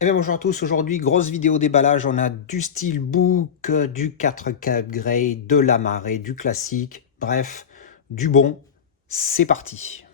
Eh bien bonjour à tous, aujourd'hui grosse vidéo déballage, on a du Steelbook, du 4K upgrade, de la marée, du classique, bref, du bon, c'est parti.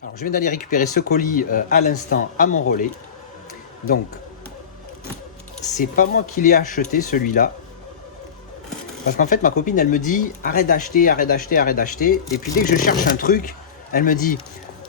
Alors je viens d'aller récupérer ce colis à l'instant à mon relais, donc c'est pas moi qui l'ai acheté celui-là, parce qu'en fait ma copine elle me dit arrête d'acheter, arrête d'acheter, arrête d'acheter, et puis dès que je cherche un truc, elle me dit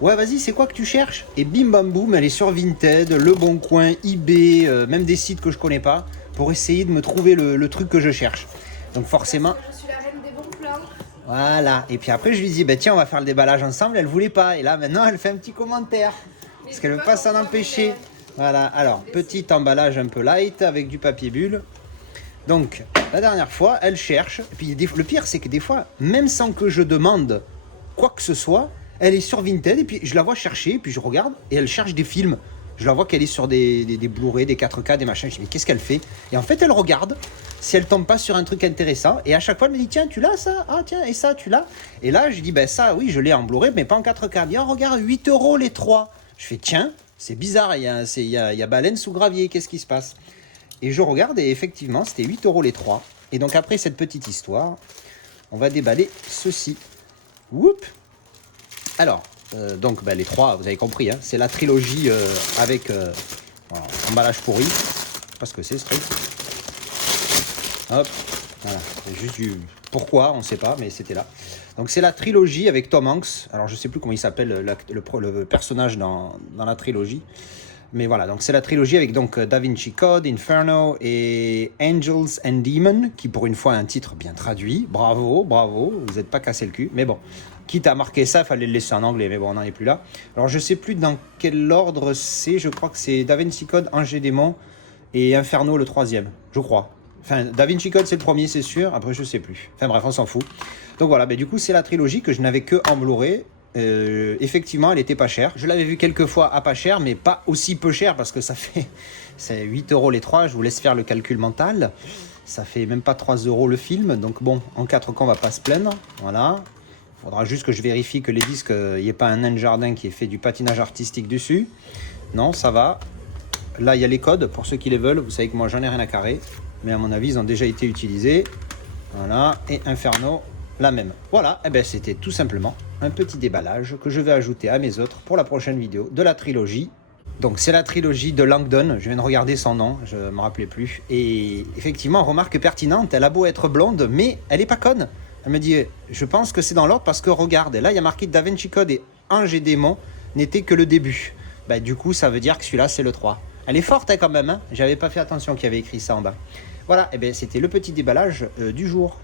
ouais, vas-y, c'est quoi que tu cherches? Et bim bam boum, elle est sur Vinted, Le Bon Coin, eBay, même des sites que je connais pas, pour essayer de me trouver le truc que je cherche. Donc forcément, Parce que je suis la reine des bons plans. voilà. Et puis après, je lui dis, bah tiens, on va faire le déballage ensemble. Elle voulait pas. Et là, maintenant, elle fait un petit commentaire. Mais Parce je qu'elle peux veut pas pas s'en comprendre, empêcher. Voilà. Alors, petit emballage un peu light avec du papier bulle. Donc, la dernière fois, elle cherche. Et puis, le pire, c'est que des fois, même sans que je demande quoi que ce soit, elle est sur Vinted. Et puis, je la vois chercher. Et puis, je regarde. Et elle cherche des films. Je la vois qu'elle est sur des Blu-ray, des 4K, des machins. Je dis, mais qu'est-ce qu'elle fait? Et en fait, elle regarde si elle tombe pas sur un truc intéressant. Et à chaque fois, elle me dit, tiens, tu l'as ça? Ah, tiens, et ça, tu l'as? Et là, je dis, ben ça, oui, je l'ai en Blu-ray, mais pas en 4K. Bien, regarde, 8 euros les trois. Je fais, tiens, c'est bizarre, il y a baleine sous gravier, qu'est-ce qui se passe? Et je regarde, et effectivement, c'était 8 euros les trois. Et donc, après cette petite histoire, on va déballer ceci. Whoop! Alors, donc, les trois, vous avez compris, hein, c'est la trilogie avec voilà, emballage pourri, parce que c'est strict. Hop, voilà, c'est juste du pourquoi, on ne sait pas, mais c'était là. Donc c'est la trilogie avec Tom Hanks. Alors je sais plus comment il s'appelle le personnage dans la trilogie. Mais voilà, donc c'est la trilogie avec donc Da Vinci Code, Inferno et Angels and Demons, qui pour une fois a un titre bien traduit. Bravo, bravo, vous n'êtes pas cassé le cul. Mais bon, quitte à marquer ça, il fallait le laisser en anglais, mais bon, on n'en est plus là. Alors je sais plus dans quel ordre c'est, je crois que c'est Da Vinci Code, Angers Démon et Inferno le troisième, je crois. Enfin, Da Vinci Code c'est le premier, c'est sûr, après je sais plus. Enfin bref, on s'en fout. Donc voilà, du coup c'est la trilogie que je n'avais que en Blu-ray. Effectivement, elle était pas chère. Je l'avais vu quelques fois à pas cher, mais pas aussi peu cher parce que ça fait c'est 8 euros les trois. Je vous laisse faire le calcul mental. Ça fait même pas 3 euros le film. Donc bon, en 4K, on va pas se plaindre. Voilà. Il faudra juste que je vérifie que les disques, il n'y ait pas un nain de jardin qui ait fait du patinage artistique dessus. Non, ça va. Là, il y a les codes pour ceux qui les veulent. Vous savez que moi, j'en ai rien à carrer. Mais à mon avis, ils ont déjà été utilisés. Voilà. Et Inferno, la même. Voilà, et ben c'était tout simplement un petit déballage que je vais ajouter à mes autres pour la prochaine vidéo de la trilogie. Donc c'est la trilogie de Langdon, je viens de regarder son nom, je ne me rappelais plus. Et effectivement, remarque pertinente, elle a beau être blonde, mais elle est pas conne. Elle me dit, je pense que c'est dans l'ordre parce que regarde, là il y a marqué Da Vinci Code et Ange et Démon n'était que le début. Bah, du coup, ça veut dire que celui-là c'est le 3. Elle est forte hein, quand même, hein. J'avais pas fait attention qu'il y avait écrit ça en bas. Voilà, et ben c'était le petit déballage du jour.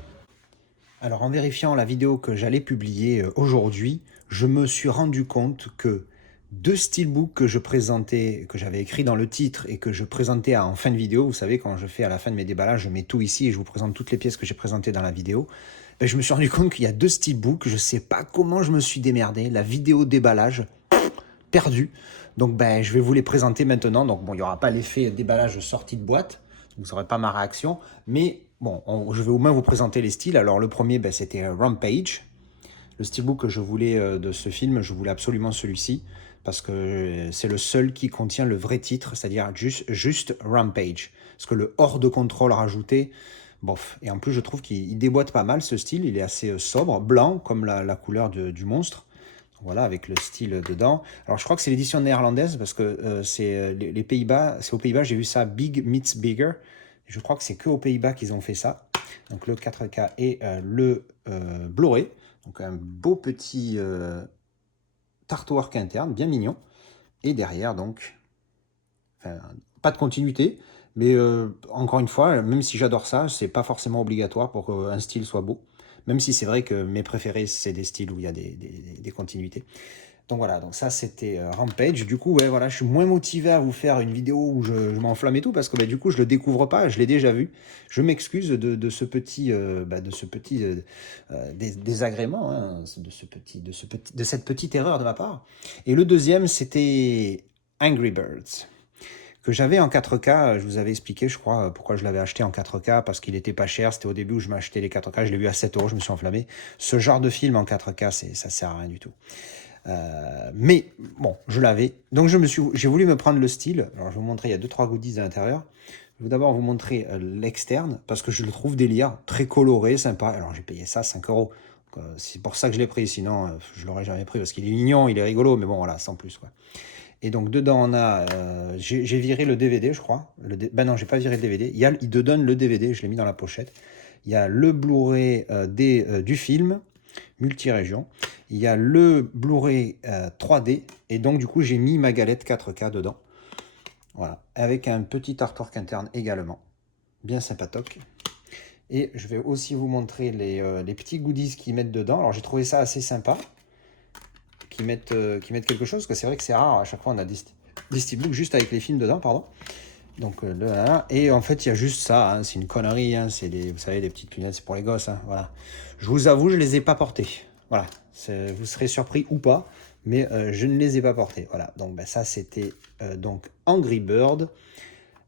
Alors en vérifiant la vidéo que j'allais publier aujourd'hui, je me suis rendu compte que deux steelbooks que je présentais, que j'avais écrit dans le titre et que je présentais en fin de vidéo, vous savez quand je fais à la fin de mes déballages, je mets tout ici et je vous présente toutes les pièces que j'ai présentées dans la vidéo, je me suis rendu compte qu'il y a deux steelbooks, je ne sais pas comment je me suis démerdé, la vidéo déballage, perdue. Donc je vais vous les présenter maintenant, donc bon il n'y aura pas l'effet déballage sortie de boîte, vous ne saurez pas ma réaction, mais bon, je vais au moins vous présenter les styles. Alors le premier, c'était Rampage. Le steelbook que je voulais de ce film, je voulais absolument celui-ci, parce que c'est le seul qui contient le vrai titre, c'est-à-dire juste Rampage. Parce que le hors de contrôle rajouté, bof. Et en plus, je trouve qu'il déboîte pas mal ce style, il est assez sobre, blanc, comme la couleur du monstre. Voilà, avec le style dedans. Alors, je crois que c'est l'édition néerlandaise, parce que c'est les Pays-Bas, c'est aux Pays-Bas, j'ai vu ça, Big Meets Bigger. Je crois que c'est que aux Pays-Bas qu'ils ont fait ça. Donc, le 4K et le Blu-ray. Donc, un beau petit artwork interne, bien mignon. Et derrière, donc, enfin, pas de continuité. Mais encore une fois, même si j'adore ça, c'est pas forcément obligatoire pour qu'un style soit beau. Même si c'est vrai que mes préférés, c'est des styles où il y a des continuités. Donc voilà, donc ça c'était Rampage. Du coup, ouais, voilà, je suis moins motivé à vous faire une vidéo où je m'enflamme et tout, parce que du coup, je le découvre pas, je l'ai déjà vu. Je m'excuse de ce petit, désagrément, hein, de cette petite erreur de ma part. Et le deuxième, c'était Angry Birds, que j'avais en 4K. Je vous avais expliqué, je crois, pourquoi je l'avais acheté en 4K, parce qu'il était pas cher. C'était au début où je m'achetais les 4K, je l'ai vu à 7 euros, je me suis enflammé. Ce genre de film en 4K, ça sert à rien du tout. Mais bon, je l'avais. Donc j'ai voulu me prendre le style. Alors je vais vous montrer, il y a 2-3 goodies à l'intérieur. Je vais d'abord vous montrer l'externe, parce que je le trouve délire, très coloré, sympa. Alors j'ai payé ça 5 euros. C'est pour ça que je l'ai pris, sinon je l'aurais jamais pris, parce qu'il est mignon, il est rigolo, mais bon voilà, sans plus quoi. Et donc dedans on a, j'ai viré le DVD je crois. Ben non, j'ai pas viré le DVD. Il te donne le DVD, je l'ai mis dans la pochette. Il y a le Blu-ray du film, multi-région. Il y a le Blu-ray 3D, et donc du coup j'ai mis ma galette 4K dedans. Voilà, avec un petit artwork interne également, bien sympatoque. Et je vais aussi vous montrer les petits goodies qu'ils mettent dedans. Alors j'ai trouvé ça assez sympa, qu'ils mettent quelque chose, parce que c'est vrai que c'est rare, à chaque fois on a des steelbooks juste avec les films dedans, pardon. Donc et en fait il y a juste ça, hein, c'est une connerie, hein, c'est vous savez, des petites lunettes, c'est pour les gosses, hein, voilà. Je vous avoue, je les ai pas portées, voilà, vous serez surpris ou pas, mais je ne les ai pas portées, voilà. Donc ben, ça c'était donc Angry Bird,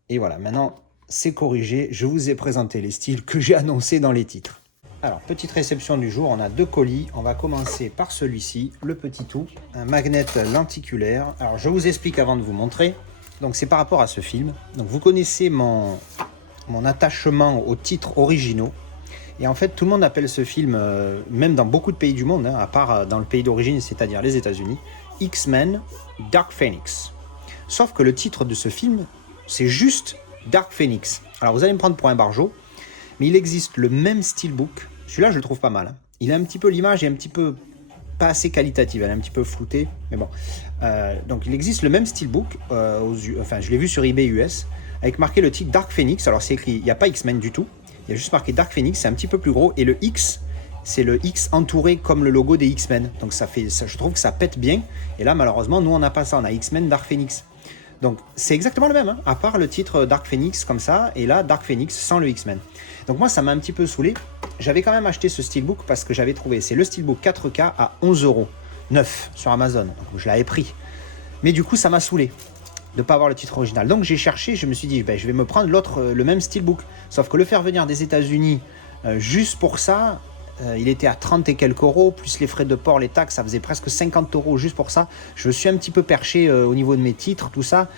et voilà, maintenant c'est corrigé, je vous ai présenté les styles que j'ai annoncés dans les titres. Alors, petite réception du jour, on a 2 colis. On va commencer par celui-ci, le petit tout, un magnet lenticulaire. Alors, je vous explique avant de vous montrer. Donc, c'est par rapport à ce film. Donc, vous connaissez mon attachement aux titres originaux. Et en fait, tout le monde appelle ce film, même dans beaucoup de pays du monde, hein, à part dans le pays d'origine, c'est-à-dire les États-Unis, X-Men Dark Phoenix. Sauf que le titre de ce film, c'est juste Dark Phoenix. Alors, vous allez me prendre pour un barjot, mais il existe le même steelbook. Celui-là, je le trouve pas mal. Hein. Il a un petit peu l'image, est un petit peu pas assez qualitative, elle est un petit peu floutée, mais bon. Donc il existe le même steelbook, enfin je l'ai vu sur eBay US, avec marqué le titre Dark Phoenix. Alors c'est écrit, il n'y a pas X-Men du tout, il y a juste marqué Dark Phoenix, c'est un petit peu plus gros, et le X, c'est le X entouré comme le logo des X-Men. Donc ça, je trouve que ça pète bien, et là malheureusement, nous on n'a pas ça, on a X-Men Dark Phoenix. Donc c'est exactement le même, hein, à part le titre Dark Phoenix comme ça, et là Dark Phoenix sans le X-Men. Donc moi ça m'a un petit peu saoulé. J'avais quand même acheté ce steelbook parce que j'avais trouvé, c'est le steelbook 4K à 11 € neuf sur Amazon. Donc je l'avais pris. Mais du coup ça m'a saoulé de ne pas avoir le titre original. Donc j'ai cherché, je me suis dit, ben, je vais me prendre le même steelbook. Sauf que le faire venir des États-Unis juste pour ça, il était à 30 et quelques euros, plus les frais de port, les taxes, ça faisait presque 50 € juste pour ça. Je suis un petit peu perché au niveau de mes titres, tout ça,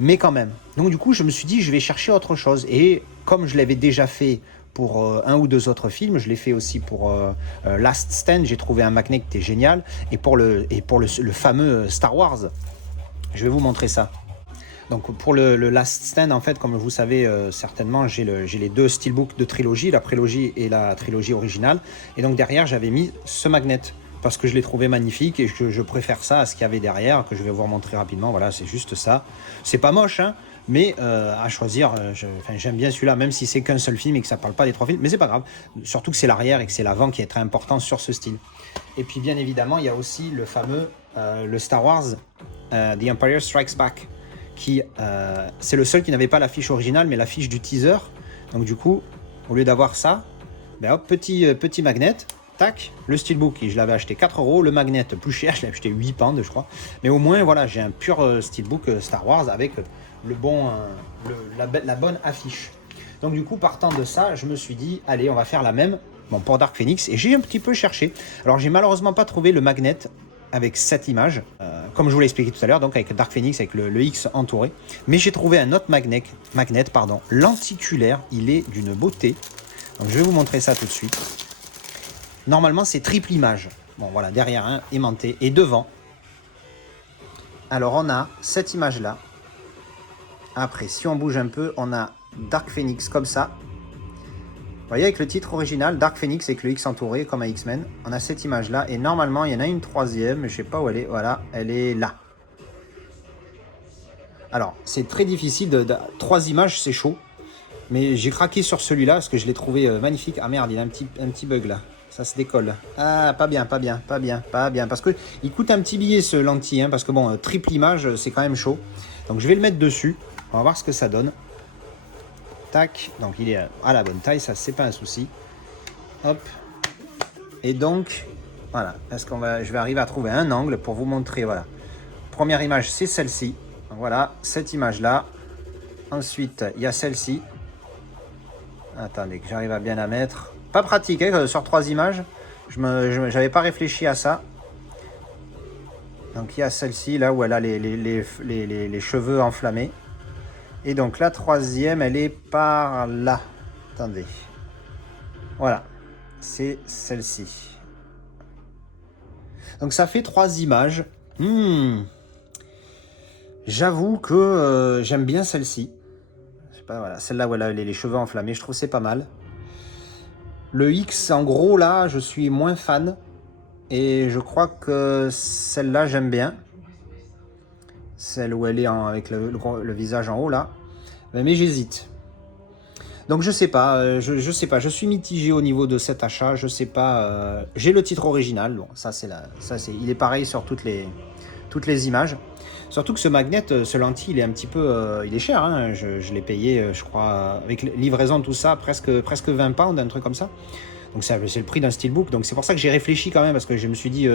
mais quand même. Donc du coup, je me suis dit, je vais chercher autre chose. Et comme je l'avais déjà fait pour un ou deux autres films, je l'ai fait aussi pour Last Stand, j'ai trouvé un magnet qui était génial. Et pour le fameux Star Wars, je vais vous montrer ça. Donc pour le Last Stand, en fait, comme vous savez certainement, j'ai les 2 steelbooks de trilogie, la prélogie et la trilogie originale. Et donc derrière, j'avais mis ce magnet parce que je l'ai trouvé magnifique et je préfère ça à ce qu'il y avait derrière, que je vais vous remontrer rapidement. Voilà, c'est juste ça. C'est pas moche, hein, mais à choisir, j'aime bien celui-là, même si c'est qu'un seul film et que ça parle pas des 3 films, mais c'est pas grave. Surtout que c'est l'arrière et que c'est l'avant qui est très important sur ce style. Et puis bien évidemment, il y a aussi le fameux le Star Wars The Empire Strikes Back, qui c'est le seul qui n'avait pas l'affiche originale mais l'affiche du teaser. Donc du coup, au lieu d'avoir ça, ben hop, petit magnet, tac, le steelbook, je l'avais acheté 4 €, le magnet plus cher, je l'ai acheté 8 pounds je crois, mais au moins voilà, j'ai un pur steelbook Star Wars avec la bonne affiche. Donc du coup, partant de ça, je me suis dit, allez, on va faire la même pour Dark Phoenix, et j'ai un petit peu cherché. Alors j'ai malheureusement pas trouvé le magnet avec cette image, comme je vous l'ai expliqué tout à l'heure, donc avec Dark Phoenix, avec le X entouré. Mais j'ai trouvé un autre magnet, lenticulaire, il est d'une beauté. Donc je vais vous montrer ça tout de suite. Normalement, c'est triple image. Bon, voilà, derrière, hein, aimanté. Et devant, alors on a cette image-là. Après, si on bouge un peu, on a Dark Phoenix comme ça. Vous voyez, avec le titre original, Dark Phoenix avec le X entouré, comme à X-Men. On a cette image-là. Et normalement, il y en a une troisième. Je ne sais pas où elle est. Voilà, elle est là. Alors, c'est très difficile. 3 images, c'est chaud. Mais j'ai craqué sur celui-là parce que je l'ai trouvé magnifique. Ah merde, il a un petit bug là. Ça se décolle. Ah, pas bien. Parce qu'il coûte un petit billet ce lentille. Hein, parce que bon, triple image, c'est quand même chaud. Donc je vais le mettre dessus. On va voir ce que ça donne. Tac. Donc il est à la bonne taille. Ça, c'est pas un souci. Hop. Et donc, voilà. Je vais arriver à trouver un angle pour vous montrer. Voilà. Première image, c'est celle-ci. Voilà, cette image-là. Ensuite, il y a celle-ci. Attendez, que j'arrive à bien la mettre. Pas pratique, hein, sur 3 images. J'avais pas réfléchi à ça. Donc il y a celle-ci, là où elle a les cheveux enflammés. Et donc la troisième, elle est par là. Attendez. Voilà. C'est celle-ci. Donc ça fait 3 images. J'avoue que j'aime bien celle-ci. Je sais pas, voilà. Celle-là où elle a les cheveux enflammés, je trouve c'est pas mal. Le X, en gros, là, je suis moins fan. Et je crois que celle-là, j'aime bien. Celle où elle est avec le visage en haut, là. Mais j'hésite. Donc je sais pas, je sais pas, je suis mitigé au niveau de cet achat, je sais pas. J'ai le titre original, bon, il est pareil sur toutes les images. Surtout que ce magnet, ce lentille, il est un petit peu, il est cher, hein. Je l'ai payé, je crois, avec livraison, tout ça, presque 20 pounds, un truc comme ça. Donc c'est le prix d'un steelbook, donc c'est pour ça que j'ai réfléchi quand même, parce que je me suis dit,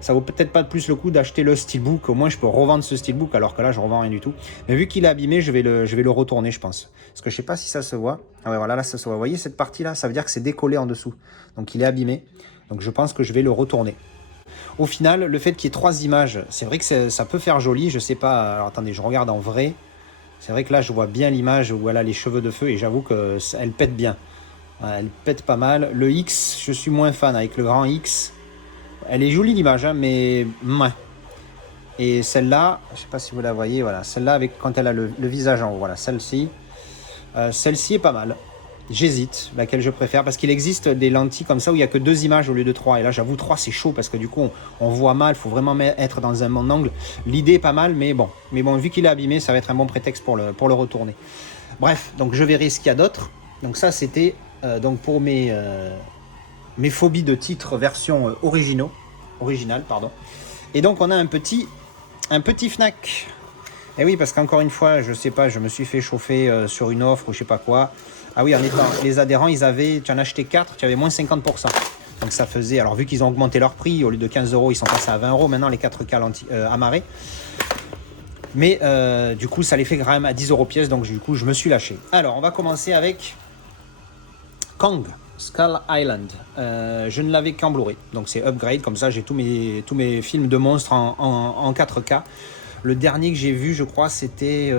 ça vaut peut-être pas plus le coup d'acheter le steelbook, au moins je peux revendre ce steelbook, alors que là je revends rien du tout. Mais vu qu'il est abîmé, je vais le retourner, je pense. Parce que je sais pas si ça se voit. Ah ouais, voilà, là ça se voit. Vous voyez cette partie là, ça veut dire que c'est décollé en dessous. Donc il est abîmé, donc je pense que je vais le retourner. Au final, le fait qu'il y ait 3 images, c'est vrai que ça peut faire joli, je sais pas, alors attendez, je regarde en vrai. C'est vrai que là je vois bien l'image où elle a les cheveux de feu, et j'avoue qu'elle pète bien. Elle pète pas mal. Le X, je suis moins fan avec le grand X. Elle est jolie l'image, hein, mais mouais. Et celle-là, je sais pas si vous la voyez, voilà, celle-là avec quand elle a le visage en haut, voilà, celle-ci. Celle-ci est pas mal. J'hésite laquelle je préfère, parce qu'il existe des lentilles comme ça où il n'y a que 2 images au lieu de 3. Et là, j'avoue, 3 c'est chaud parce que du coup, on voit mal. Il faut vraiment être dans un bon angle. L'idée est pas mal, mais bon, vu qu'il est abîmé, ça va être un bon prétexte pour le retourner. Bref, donc je verrai ce qu'il y a d'autre. Donc ça, c'était donc pour mes phobies de titre version originale, pardon. Et donc on a un petit Fnac. Et oui, parce qu'encore une fois, je sais pas, je me suis fait chauffer sur une offre ou je sais pas quoi. Ah oui, en étant les adhérents, tu en achetais 4, tu avais moins 50%. Donc ça faisait, alors vu qu'ils ont augmenté leur prix, au lieu de 15 €, ils sont passés à 20 € maintenant, les 4K amarrés. Mais du coup, ça les fait quand même à 10 € pièce, donc du coup, je me suis lâché. Alors, on va commencer avec Kong Skull Island. Je ne l'avais qu'en Blu-ray, donc c'est upgrade, comme ça j'ai tous mes films de monstres en 4K. Le dernier que j'ai vu, je crois, c'était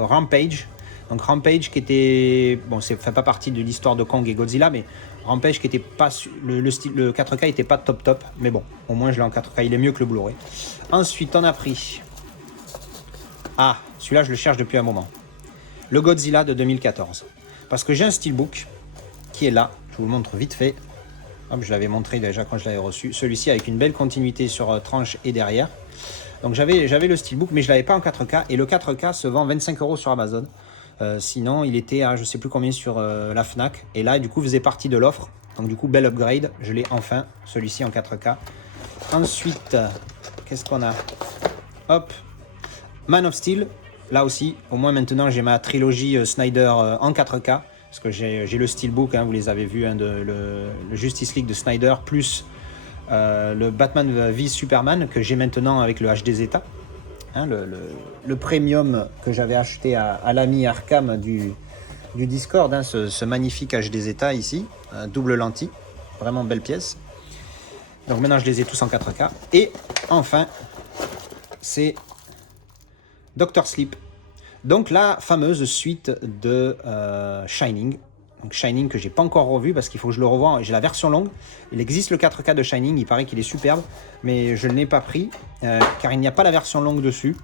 Rampage. Donc Rampage qui était, bon, ça fait pas partie de l'histoire de Kong et Godzilla, mais Rampage qui était pas, le 4K était pas top, mais bon, au moins je l'ai en 4K, il est mieux que le Blu-ray. Ensuite, on a pris, celui-là je le cherche depuis un moment, le Godzilla de 2014, parce que j'ai un steelbook qui est là, je vous le montre vite fait. Hop, je l'avais montré déjà quand je l'avais reçu, celui-ci avec une belle continuité sur tranche et derrière. Donc j'avais le steelbook, mais je ne l'avais pas en 4K, et le 4K se vend 25 € sur Amazon. Sinon, il était à je sais plus combien sur la Fnac, et là, du coup, faisait partie de l'offre. Donc du coup, bel upgrade, je l'ai enfin, celui-ci en 4K. Ensuite, qu'est-ce qu'on a? Hop, Man of Steel, là aussi, au moins maintenant, j'ai ma trilogie Snyder en 4K, parce que j'ai le steelbook, hein, vous les avez vus, hein, le Justice League de Snyder, plus le Batman v Superman que j'ai maintenant avec le HD Zeta, hein, le premium que j'avais acheté à l'ami Arkham du Discord, hein, ce magnifique HD Zeta ici, double lentille, vraiment belle pièce. Donc maintenant je les ai tous en 4K. Et enfin, c'est Dr. Sleep. Donc la fameuse suite de Shining. Donc Shining que j'ai pas encore revu parce qu'il faut que je le revoie. J'ai la version longue. Il existe le 4K de Shining, il paraît qu'il est superbe, mais je ne l'ai pas pris car il n'y a pas la version longue dessus.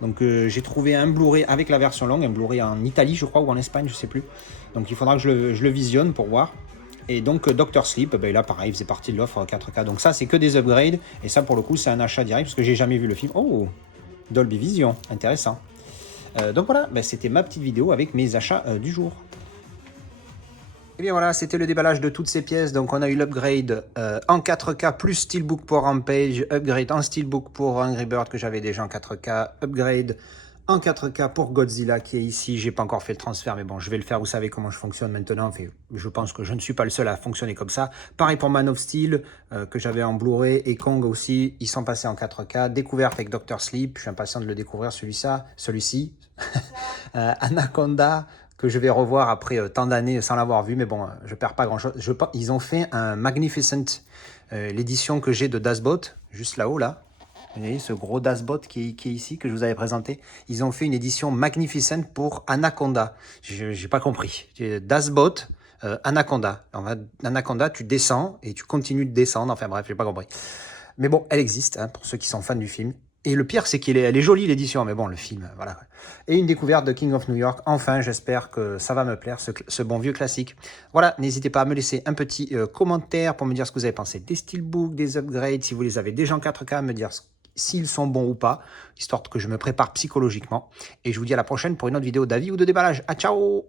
Donc j'ai trouvé un Blu-ray avec la version longue, un Blu-ray en Italie je crois ou en Espagne, je sais plus. Donc il faudra que je le visionne pour voir. Et donc Dr. Sleep, là pareil, il faisait partie de l'offre 4K. Donc ça c'est que des upgrades et ça pour le coup c'est un achat direct parce que j'ai jamais vu le film. Oh, Dolby Vision, intéressant. Donc voilà, c'était ma petite vidéo avec mes achats du jour. Et bien voilà, c'était le déballage de toutes ces pièces. Donc on a eu l'upgrade en 4K plus Steelbook pour Rampage, upgrade en Steelbook pour Angry Bird que j'avais déjà en 4K, upgrade en 4K pour Godzilla qui est ici. J'ai pas encore fait le transfert, mais bon, je vais le faire. Vous savez comment je fonctionne maintenant. Enfin, je pense que je ne suis pas le seul à fonctionner comme ça. Pareil pour Man of Steel que j'avais en Blu-ray et Kong aussi. Ils sont passés en 4K. Découverte avec Dr. Sleep. Je suis impatient de le découvrir celui-ci. Anaconda que je vais revoir après tant d'années sans l'avoir vu, mais bon, je perds pas grand-chose. Ils ont fait un Magnificent, l'édition que j'ai de Das Boat, juste là-haut, là. Vous voyez ce gros Dasbot qui est ici, que je vous avais présenté. Ils ont fait une édition magnificente pour Anaconda. J'ai pas compris. Dasbot, Anaconda. Anaconda, tu descends et tu continues de descendre. Enfin bref, j'ai pas compris. Mais bon, elle existe, hein, pour ceux qui sont fans du film. Et le pire, c'est qu'elle est jolie, l'édition. Mais bon, le film, voilà. Et une découverte de King of New York. Enfin, j'espère que ça va me plaire, ce bon vieux classique. Voilà, n'hésitez pas à me laisser un petit commentaire pour me dire ce que vous avez pensé des steelbooks, des upgrades, si vous les avez déjà en 4K, me dire s'ils sont bons ou pas, histoire que je me prépare psychologiquement. Et je vous dis à la prochaine pour une autre vidéo d'avis ou de déballage. À ciao!